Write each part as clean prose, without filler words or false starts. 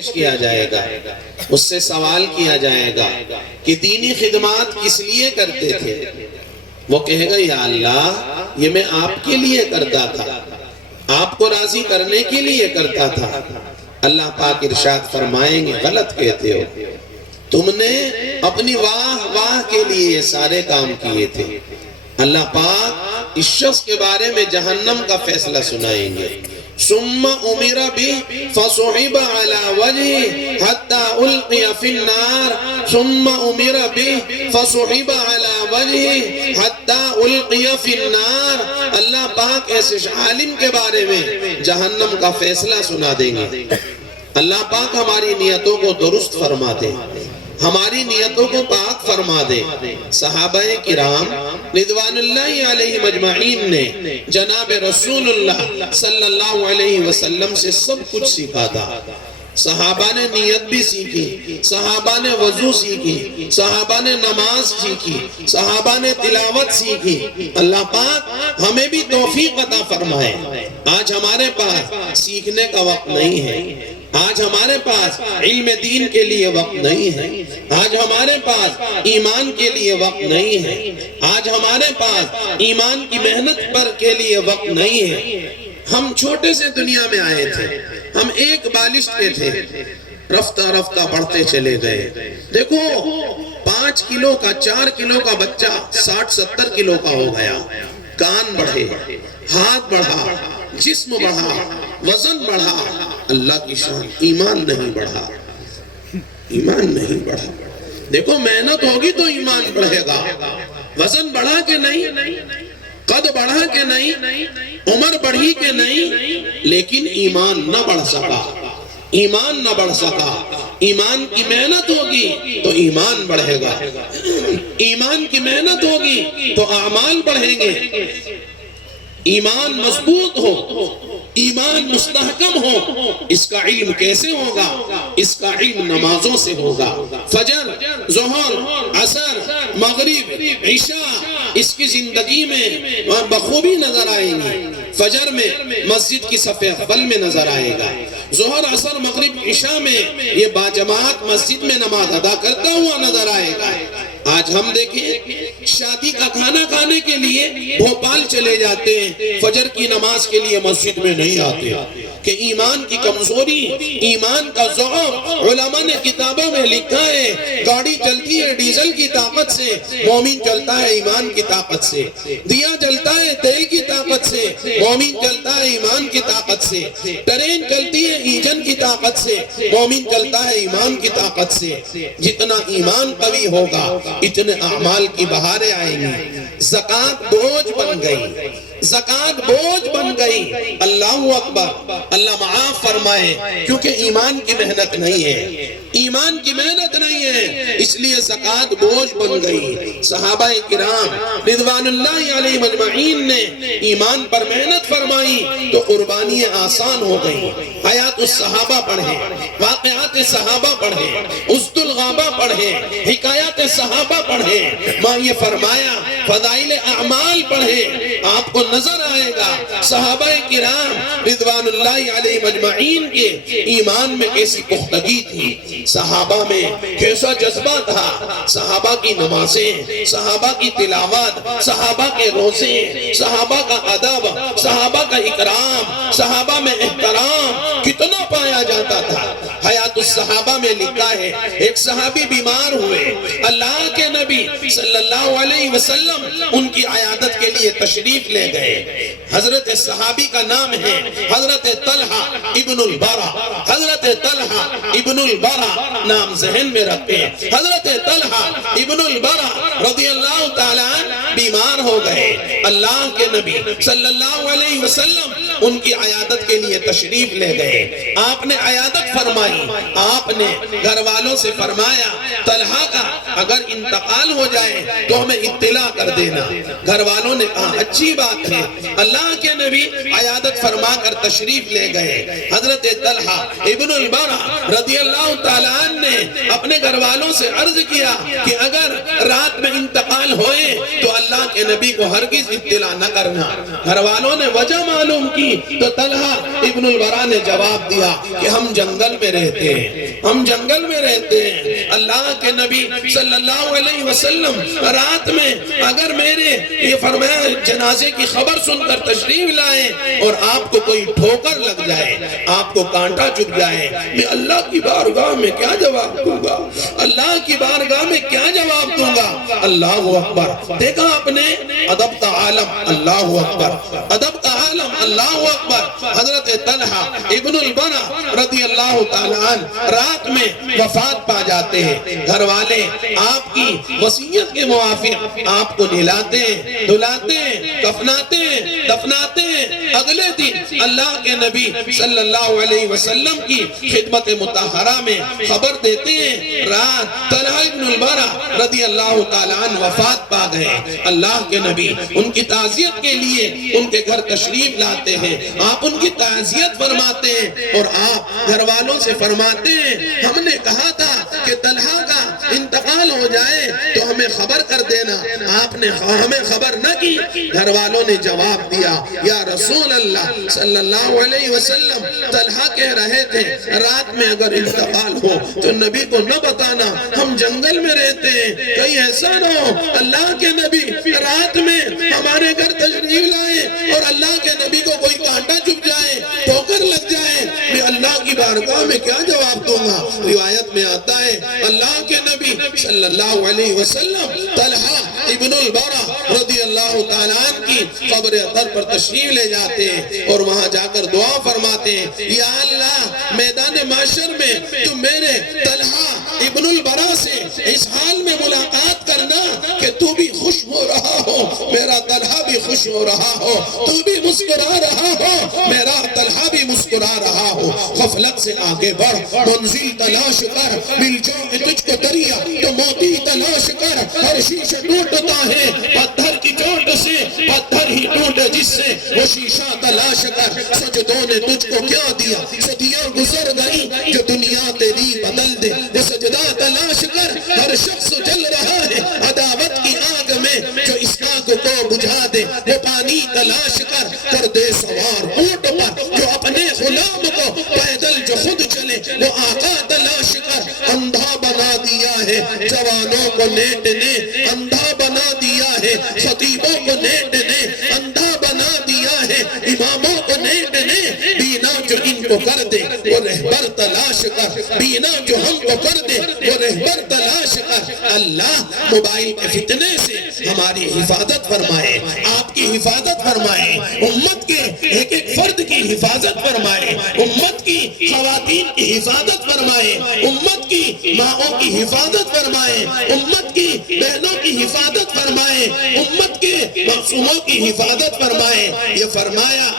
پیش کیا جائے گا، اس سے سوال کیا جائے گا کہ دینی خدمات کس لیے کرتے تھے؟ وہ کہے گا یا اللہ یہ میں آپ کے لیے کرتا تھا، آپ کو راضی کرنے کے لیے کرتا تھا۔ اللہ پاک ارشاد فرمائیں گے غلط کہتے ہو، تم نے اپنی واہ واہ کے لیے یہ سارے کام کیے تھے۔ اللہ پاک اس شخص کے بارے میں جہنم کا فیصلہ سنائیں گے۔ ثم امر به فصعب على وجهه حتى القي في النار ثم امر به فصعب على وجهه حتى القي في النار۔ اللہ پاک ایسے عالم کے بارے میں جہنم کا فیصلہ سنا دیں گے۔ اللہ پاک ہماری نیتوں کو درست فرما دے، ہماری نیتوں کو پاک فرما دے۔ صحابہ کرام رضوان اللہ علیہ مجمعین نے جناب رسول اللہ صلی اللہ علیہ وسلم سے سب کچھ سیکھا تھا۔ صحابہ نے نیت بھی سیکھی، صحابہ نے وضو سیکھی، صحابہ نے نماز سیکھی، صحابہ نے تلاوت سیکھی۔ اللہ پاک ہمیں بھی توفیق عطا فرمائے۔ آج ہمارے پاس سیکھنے کا وقت نہیں ہے، آج ہمارے پاس علم دین کے لیے وقت نہیں ہے، آج ہمارے پاس ایمان کے لیے وقت نہیں ہے، آج ہمارے پاس ایمان کی محنت پر کے لیے وقت نہیں ہے۔ ہم چھوٹے سے دنیا میں آئے تھے، ہم ایک بالشت کے تھے، رفتہ رفتہ بڑھتے چلے گئے۔ دیکھو 5 کلو کا 4 کلو کا بچہ 60-70 کلو کا ہو گیا۔ کان بڑھے، ہاتھ بڑھا، جسم بڑھا، وزن بڑھا، اللہ کی شان ایمان نہیں بڑھا، ایمان نہیں بڑھا۔ دیکھو محنت ہوگی تو ایمان بڑھے گا۔ وزن بڑھا کہ نہیں، قد بڑھا کہ نہیں، عمر بڑھی کہ نہیں، لیکن ایمان نہ بڑھ سکا، ایمان نہ بڑھ سکا۔ ایمان کی محنت ہوگی تو ایمان بڑھے گا، ایمان کی محنت ہوگی تو اعمال بڑھیں گے۔ ایمان مضبوط ہو، ایمان مستحکم ہو، اس کا علم کیسے ہوگا؟ اس کا علم نمازوں سے ہوگا۔ فجر، ظہر، عصر، مغرب، عشاء اس کی زندگی میں بخوبی نظر آئیں گی۔ فجر میں مسجد کی صف اول میں نظر آئے گا، ظہر، عصر، مغرب، عشاء میں یہ باجماعت مسجد میں نماز ادا کرتا ہوا نظر آئے گا۔ آج ہم دیکھیں شادی کا کھانا کھانے کے لیے بھوپال چلے جاتے ہیں، فجر کی نماز کے لیے مسجد میں نہیں آتے کہ ایمان کی کمزوری، ایمان کا ضعف۔ علماء نے کتابوں میں لکھا ہے گاڑی چلتی ہے ڈیزل کی طاقت سے، مومن چلتا ہے ایمان کی طاقت سے۔ دیا جلتا ہے تیل کی طاقت سے، مومن چلتا ہے ایمان کی طاقت سے۔ ٹرین چلتی ہے انجن کی طاقت سے، مومن چلتا ہے ایمان کی طاقت سے۔ جتنا ایمان قوی ہوگا اتنے اعمال کی بہاریں آئیں گی۔ زکوٰۃ بوجھ بن گئی، زکوٰۃ بوجھ بن گئی۔ اللہ اکبر، اللہ معاف فرمائے، کیونکہ ایمان کی محنت نہیں ہے، ایمان کی محنت نہیں ہے، اس لیے زکوٰۃ بوجھ بن گئی۔ صحابہ کرام رضوان اللہ علیہ مجمعین نے ایمان پر محنت فرمائی تو قربانی آسان ہو گئی۔ حیات الصحابہ پڑھیں، واقعات صحابہ پڑھیں، اسد الغابہ پڑھیں، حکایات صحابہ پڑھیں، ماں یہ فرمایا فضائل اعمال پڑھیں، آپ کو نظر آئے گا صحابہ کرام رضوان اللہ علیہ مجمعین کے ایمان میں کیسی پختگی تھی، صحابہ میں کیسا جذبہ تھا۔ صحابہ کی نمازیں، صحابہ کی تلاوت، صحابہ کے روزے، صحابہ کا ادب، صحابہ کا اکرام، صحابہ میں احترام کتنا پایا جاتا تھا۔ حیات الصحابہ میں لکھا ہے ایک صحابی بیمار ہوئے، اللہ کے نبی صلی اللہ علیہ وسلم ان کی عیادت کے لیے تشریف لے گئے۔ حضرت صحابی کا نام ہے حضرت طلحہ ابن البرا، حضرت طلحہ ابن البرا نام ذہن میں رکھیں۔ حضرت طلحہ ابن البرا رضی اللہ تعالیٰ بیمار ہو گئے، اللہ کے نبی صلی اللہ علیہ وسلم ان کی عیادت کے لیے تشریف لے گئے۔ آپ نے عیادت فرمائی، آپ نے گھر والوں سے فرمایا طلحہ کا اگر انتقال ہو جائے تو ہمیں اطلاع کر دینا۔ گھر والوں نے کہا اچھی بات ہے۔ اللہ کے نبی عیادت فرما کر تشریف لے گئے۔ حضرت طلحہ ابن البرا رضی اللہ تعالیٰ عنہ نے اپنے گھر والوں سے عرض کیا کہ اگر رات میں انتقال ہوئے تو اللہ اللہ کے نبی کو ہرگز اطلاع نہ کرنا۔ گھر والوں نے وجہ معلوم کی تو طلحہ ابن البرا نے جواب دیا کہ ہم جنگل میں رہتے ہیں، ہم جنگل میں رہتے ہیں۔ اللہ کے نبی صلی اللہ علیہ وسلم رات میں اگر میرے یہ فرمایا جنازے کی خبر سن کر تشریف لائیں اور آپ کو کوئی ٹھوکر لگ جائے، آپ کو کانٹا چبھ جائے، میں اللہ کی بارگاہ میں کیا جواب دوں گا؟ اللہ کی بارگاہ میں کیا جواب دوں گا؟ اللہ اکبر۔ دیکھا آپ نے ادب کا عالم، اللہ اکبر، ادب کا عالم، اللہ اکبر۔ حضرت طلحہ ابن البرا رضی اللہ تعالیٰ عنہ رات میں وفات پا جاتے ہیں۔ گھر والے آپ کی وصیت کے موافق آپ کو نہلاتے ہیں، دھلاتے ہیں، کفناتے ہیں، دفناتے ہیں۔ اگلے دن اللہ کے نبی صلی اللہ علیہ وسلم کی خدمت مطہرہ میں خبر دیتے ہیں رات طلحہ ابن البرا رضی اللہ تعالیٰ عنہ وفات پا گئے۔ اللہ کے نبی ان کی تعزیت کے لیے ان کے گھر تشریف لاتے ہیں، آپ ان کی تعزیت فرماتے ہیں اور آپ گھر والوں سے فرماتے ہیں ہم نے کہا تھا کہ طلحہ کا انتقال ہو جائے تو ہمیں خبر کر دینا، آپ نے ہمیں خبر نہ کی۔ گھر والوں نے جواب دیا یا رسول اللہ صلی اللہ علیہ وسلم طلحہ کہہ رہے تھے رات میں اگر انتقال ہو تو نبی کو نہ بتانا، ہم جنگل میں رہتے ہیں، کہیں ایسا نہ ہو اللہ کے نبی رات میں ہمارے گھر تشریف لائے اور اللہ کے نبی کو کوئی کانٹا چبھ جائے، ٹھوکر لگ جائے، میں اللہ کی بارگاہ میں کیا جواب دوں گا؟ روایت میں آتا ہے اللہ کے نبی صلی اللہ علیہ وسلم طلحہ ابن البرا رضی اللہ تعالیٰ عنہ کی قبر اطہر پر تشریف لے جاتے ہیں اور وہاں جا کر دعا فرماتے ہیں یا اللہ میدان معاشر میں تم میرے طلحہ ابن البرا سے اس حال میں ملاقات کرنا کہ تو بھی خوش ہو رہا ہو، میرا طلحہ بھی خوش ہو رہا ہو، تو بھی مسکرا رہا ہو، میرا طلحہ بھی مسکرا رہا ہو۔ غفلت سے آگے بڑھ، منزل تلاش کر، مل جائے تجھ کو دریا تو موتی تلاش کر، ہر شیشہ ٹوٹتا ہے پتھر کی چوٹ سے، پتھر ہی ٹوٹے جس سے وہ شیشہ تلاش کر۔ سجدوں نے تجھ کو کیا دیا، صدیاں گزر گئی جو دنیا تیری بدل دے، وہ سجدہ تلاش کر، ہر شخص جل رہا ہے عداوت کی آگ میں جو اس آگ کو بجھا دے، وہ پانی تلاش کر دے سوار اونٹ پر جو اپنے غلام کو پیدل جو خود چلے، وہ آقا تلاش کر۔ اندھا بنا دیا ہے جوانوں کو نیٹ نے، اندھا بنا دیا ہے خطیبوں کو نیٹ نے، اندھا بنا دیا ہے اماموں کو نیٹ نے۔ بینا جو ان کو کر دے وہ رہبر تلاش کر، بینا جو ہم کو کر دے وہ رہبر تلاش کر۔ اللہ موبائل کے فتنے سے ہماری حفاظت فرمائے، آپ کی حفاظت فرمائے، امت کے ایک ایک فرد کی حفاظت فرمائے، امت کی خواتین کی حفاظت فرمائے، امت کی ماؤں کی حفاظت فرمائے، امت کی بہنوں کی حفاظت فرمائے، امت کے معصوموں کی حفاظت فرمائے۔ یہ فرمایا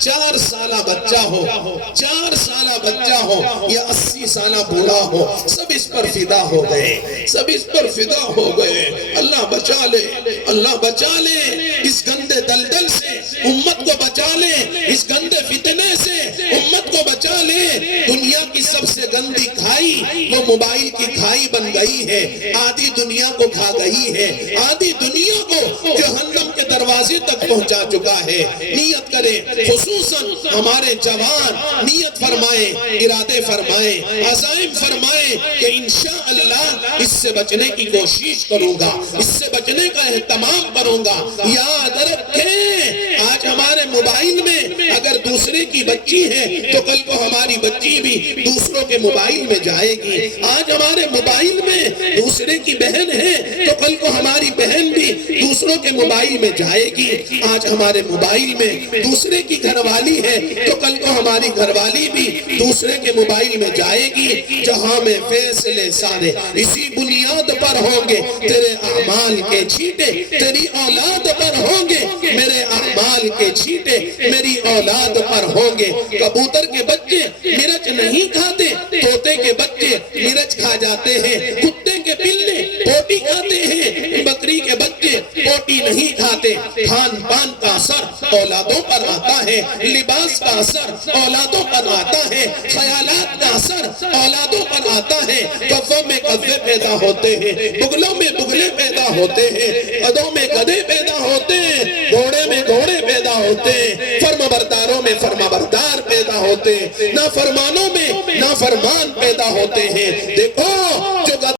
4 سالہ بچہ ہو، 4 سالہ بچہ ہو یا 80 سالہ بوڑھا ہو، سب اس پر فدا ہو گئے، سب اس پر فدا ہو گئے۔ اللہ بچا لے، اللہ بچا لے اس گندے دلدل سے، امت کو بچا لے اس گندے فتنے سے، امت کو بچا لے۔ دنیا کی سب سے گندی کھائی وہ موبائل کی کھائی بن گئی ہے، آدھی دنیا کو کھا گئی ہے، آدھی دنیا کو جہنم کے دروازے تک پہنچا چکا ہے۔ نیت کرے خصوصاً ہمارے جوان نیت فرمائیں، ارادے فرمائیں، عزائم فرمائیں کہ انشاءاللہ اس سے بچنے کی کوشش کروں گا، اس سے بچنے کا اہتمام کروں گا۔ یاد رکھیں آج ہمارے موبائل میں اگر دوسرے کی بچی ہے تو کل کو ہماری بچی بھی دوسروں کے موبائل میں جائے گی۔ آج ہمارے موبائل میں دوسرے کی بہن ہے تو کل کو ہماری بہن بھی دوسروں کے موبائل میں جائے گی۔ آج ہمارے موبائل میں دوسرے کی گھر والی ہے تو کل کو ہماری گھر والی بھی دوسرے کے موبائل میں جائے گی۔ جہاں میں فیصلے سارے اسی بنیاد پر ہوں گے، تیرے اعمال کے چھیٹے تیری اولاد پر ہوں گے، میرے اعمال کے چھیٹے میری اولاد پر ہوں گے۔ کبوتر کے بچے مرچ نہیں کھاتے، طوطے کے بچے مرچ کھا جاتے ہیں، کتے کے پلے پوٹی کھاتے ہیں، بکری کے بچے پوٹی نہیں کھاتے۔ کھان پان کا اثر اولادوں پر آتا ہے، لباس کا اثر اولادوں پر آتا ہے، خیالات کا اثر اولادوں پر آتا ہے، کفوں میں کفے پیدا ہوتے ہیں، بغلوں میں بغلے پیدا ہوتے ہیں، گدوں میں گدے پیدا ہوتے ہیں، گھوڑے میں گھوڑے پیدا ہوتے ہیں، فرما برداروں میں فرما بردار پیدا ہوتے ہیں، نافرمانوں میں نافرمان پیدا ہوتے ہیں۔ دیکھو